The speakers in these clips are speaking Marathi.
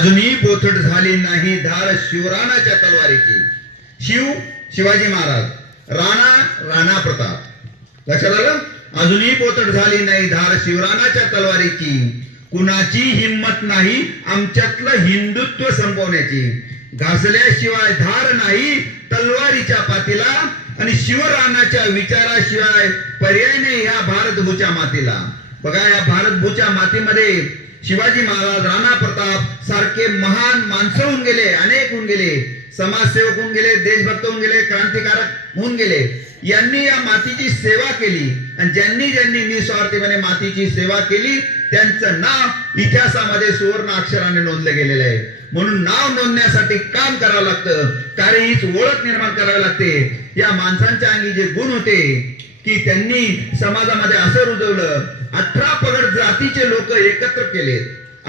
अजूनही बोथट झाली नाही धार शिवराणाच्या तलवारीची. शिवाजी महाराज, राणा प्रताप. लक्षात आलं? अजूनही बोथट झाली नाही धार शिवराणाच्या तलवारीची. कुणाची हिंमत नाही आमच्यातलं हिंदुत्व संपवण्याची. घासल्याशिवाय धार नाही तलवारीच्या पातीला, आणि शिवराणाच्या विचाराशिवाय पर्याय नाही ह्या भारतभूच्या मातीला. बघा, या भारतभूच्या मातीमध्ये शिवाजी महाराज, राणा प्रताप सारखे महान माणसं होऊन गेले, अनेक होऊन गेले, समाजसेवक होऊन गेले, देशभक्त होऊन गेले, क्रांतिकारक होऊन गेले. यांनी या मातीची सेवा केली, आणि ज्यांनी ज्यांनी निस्वार्थीपणे मातीची सेवा केली त्यांचं नाव इतिहासामध्ये सुवर्ण अक्षराने नोंदलं गेलेलं आहे. म्हणून नाव नोंदण्यासाठी काम करावं लागतं, कार्य हीच ओळख निर्माण करावी लागते. या माणसांच्या अंगी जे गुण होते की त्यांनी समाजामध्ये असं रुजवलं, 18 पगड जातीचे लोक एकत्र केले.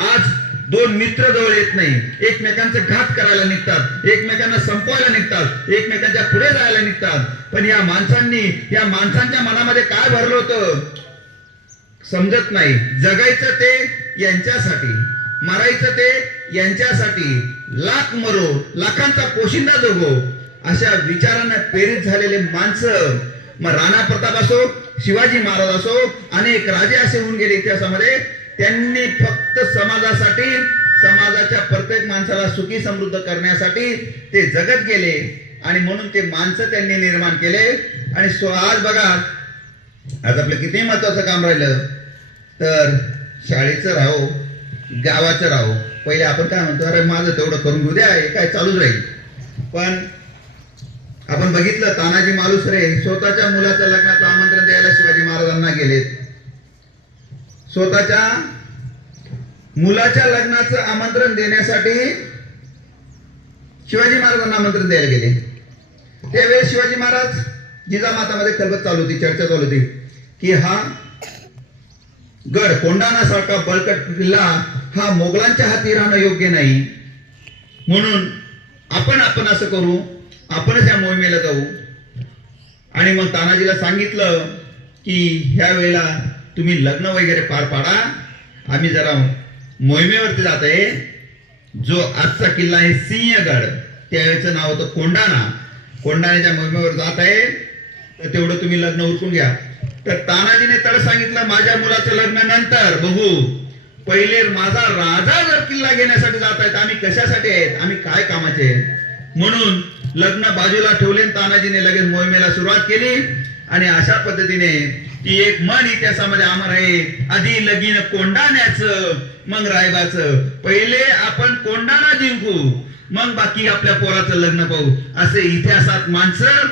आज दोन मित्र जवळ येत नाही, एकमेकांचा घात करायला निघतात, एकमेकांना संपवायला निघतात, एकमेकांच्या पुढे जायला निघतात. पण या माणसांच्या मनामध्ये काय भरलं होतं समजत नाही. जगायचं ते यांच्यासाठी, मरायचं ते यांच्यासाठी. लाख मरो, लाखांचा पोशिंदा जगो, अशा विचारांना प्रेरित झालेले माणसं, मग राणा प्रताप असो, शिवाजी महाराज असो, अनेक राजे असे होऊन गेले इतिहासामध्ये. त्यांनी फक्त समाजासाठी, समाजाच्या प्रत्येक माणसाला सुखी समृद्ध करण्यासाठी ते जगत गेले, आणि म्हणून ते माणसं त्यांनी निर्माण केले. आणि आज बघा, आज आपलं किती महत्वाचं काम राहिलं तर शाळेचं राहो, गावाचं राहो. पहिले आपण काय म्हणतो, अरे माझं तेवढं करून घेऊ द्या, हे काय चालूच राहील. पण आपण बघितलं, तानाजी मालुसरे स्वतःच्या मुलाच्या लग्नाचं आमंत्रण द्यायला शिवाजी महाराजांना गेलेत. स्वतःच्या मुलाच्या लग्नाचं आमंत्रण देण्यासाठी शिवाजी महाराजांना आमंत्रण द्यायला गेले. त्यावेळेस शिवाजी महाराज, जिजामातामध्ये खलबत चालू होती, चर्चा चालू होती की हा गड, कोंढाणा सारखा बळकट किल्ला हा मोगलांच्या हाती राहणं योग्य नाही, म्हणून आपण असं करू, आपणच या मोहिमेला जाऊ. आणि मग तानाजीला सांगितलं की ह्या वेळेला तुम्ही लग्न वगैरे पार पाडा, आम्ही जरा मोहिमेवरती जात आहे. जो आजचा किल्ला आहे सिंहगड, त्यावेळेचं नाव होतं कोंढाणा. कोंढाण्याच्या मोहिमेवर जात आहे, तर तेवढं तुम्ही लग्न उरकून घ्या. तर तानाजीने तर सांगितलं, माझ्या मुलाचं लग्न नंतर बघू, पहिले माझा राजा जर किल्ला घेण्यासाठी जात आहेत, आम्ही कशासाठी आहेत, आम्ही काय कामाचे आहेत. म्हणून लग्न बाजूला ठेवले, तानाजीने लगेच मोहिमेला सुरुवात केली. आणि अशा पद्धतीने ती एक म्हण इतिहासामध्ये अमर आहे, आधी लगीन कोंढाण्याचं मग रायबाचं. पहिले आपण कोंढाणा जिंकू, मग बाकी आपल्या पोराचं लग्न पाहू. असे इतिहासात माणसं,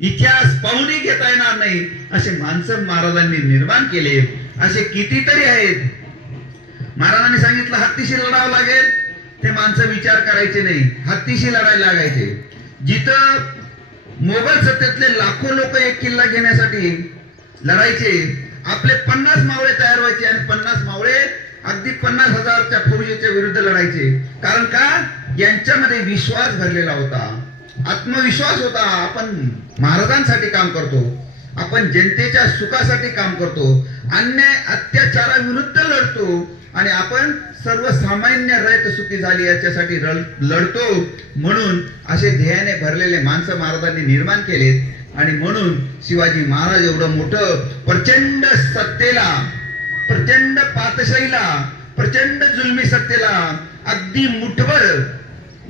इतिहास पाहूनही घेता येणार नाही असे माणसं महाराजांनी निर्माण केले. असे कितीतरी आहेत. महाराजांनी सांगितलं हत्तीशी लढावं लागेल, ते माणसं विचार करायचे नाही, हत्तीशी लढायला लागायचे. जिथं मोगल सत्तेतले लाखो लोक एक किल्ला घेण्यासाठी लढायचे, आपले 50 मावळे तयार व्हायचे, आणि 50 मावळे अगदी 50,000च्या फौजेच्या विरुद्ध लढायचे. कारण का, यांच्यामध्ये विश्वास भरलेला होता, आत्मविश्वास होता. आपण महाराजांसाठी काम करतो, आपण जनतेच्या सुखासाठी काम करतो, अन्याय अत्याचाराविरुद्ध लढतो, आणि आपण सर्वसामान्य रयत सुखी झाली याच्यासाठी लढतो. म्हणून असे ध्येयाने भरलेले माणसं महाराजांनी निर्माण केलेत. आणि म्हणून शिवाजी महाराज एवढं मोठं प्रचंड सत्तेला, प्रचंड पातशाहीला, प्रचंड जुलमी सत्तेला अगदी मुठभर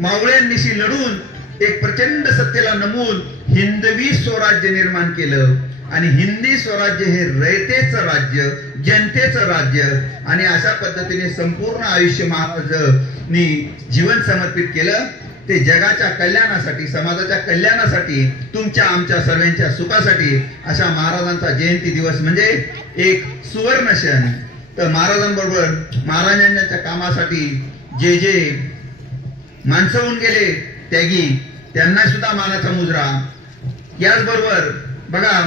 मावळ्यांनिशी लढून एक प्रचंड सत्तेला नमून हिंदवी स्वराज्य निर्माण केलं. आणि हिंदी स्वराज्य हे रयतेचं राज्य, जनतेचं राज्य. आणि अशा पद्धतीने संपूर्ण आयुष्य महाराजांनी जीवन समर्पित केलं. ते जगाच्या कल्याणासाठी, समाजाच्या कल्याणासाठी, तुमच्या आमच्या सर्वांच्या सुखासाठी. अशा महाराजांचा जयंती दिवस म्हणजे एक सुवर्ण क्षण. तर महाराजांबरोबर, महाराजांच्या कामासाठी जे जे माणसं होऊन गेले त्यागी, त्यांना सुद्धा मानाचा मुजरा. याचबरोबर बघा,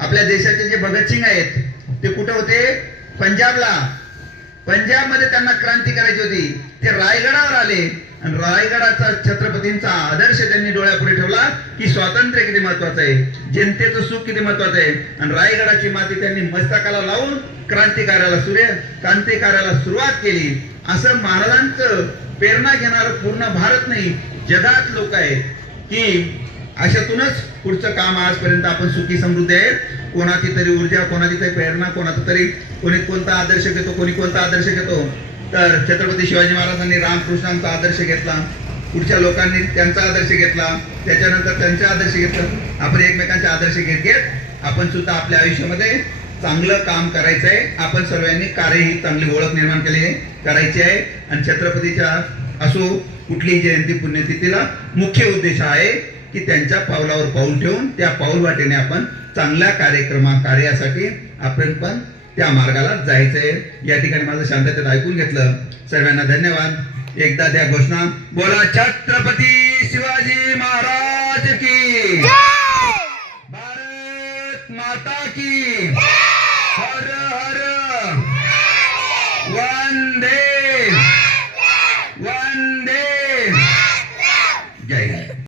आपल्या देशाचे जे भगतसिंग आहेत ते कुठे होते, पंजाबला. पंजाबमध्ये त्यांना क्रांती करायची होती. ते रायगडावर आले, आणि रायगडाचा छत्रपतींचा आदर्श त्यांनी डोळ्यापुढे ठेवला की स्वातंत्र्य किती महत्वाचं आहे, जनतेचं सुख किती महत्वाचं आहे. आणि रायगडाची माती त्यांनी मस्तकाला लावून क्रांतिकार्याला सुरुवात केली. असं महाराजांचं प्रेरणा घेणार पूर्ण भारत नाही जगात लोक आहेत की अशातूनच पुढचं काम आजपर्यंत आपण सुखी समृद्धी आहे. कोणाची तरी ऊर्जा, कोणाची तरी प्रेरणा, कोणाचा तरी कोणी कोणता आदर्श घेतो, कोणी कोणता आदर्श घेतो. तर छत्रपती शिवाजी महाराजांनी रामकृष्णांचा आदर्श घेतला, पुढच्या लोकांनी त्यांचा आदर्श घेतला, त्याच्यानंतर त्यांचा आदर्श घेतला. आपण एकमेकांचे आदर्श घेत घेत आपण सुद्धा आपल्या आयुष्यामध्ये चांगलं काम करायचं आहे. आपण सर्वांनी कार्य ही चांगली ओळख निर्माण केली करायची आहे. आणि छत्रपतीच्या असो कुठलीही जयंती पुण्यतिथीला मुख्य उद्देश आहे की त्यांच्या पावलावर पाऊल ठेवून त्या पाऊल वाटेने आपण चांगल्या कार्यासाठी आपण पण त्या मार्गाला जायचंय. या ठिकाणी माझं शांततेत ऐकून घेतलं. सर्वांना धन्यवाद. एकदा त्या घोषणा बोला. छत्रपती शिवाजी महाराज की, भारत माता की.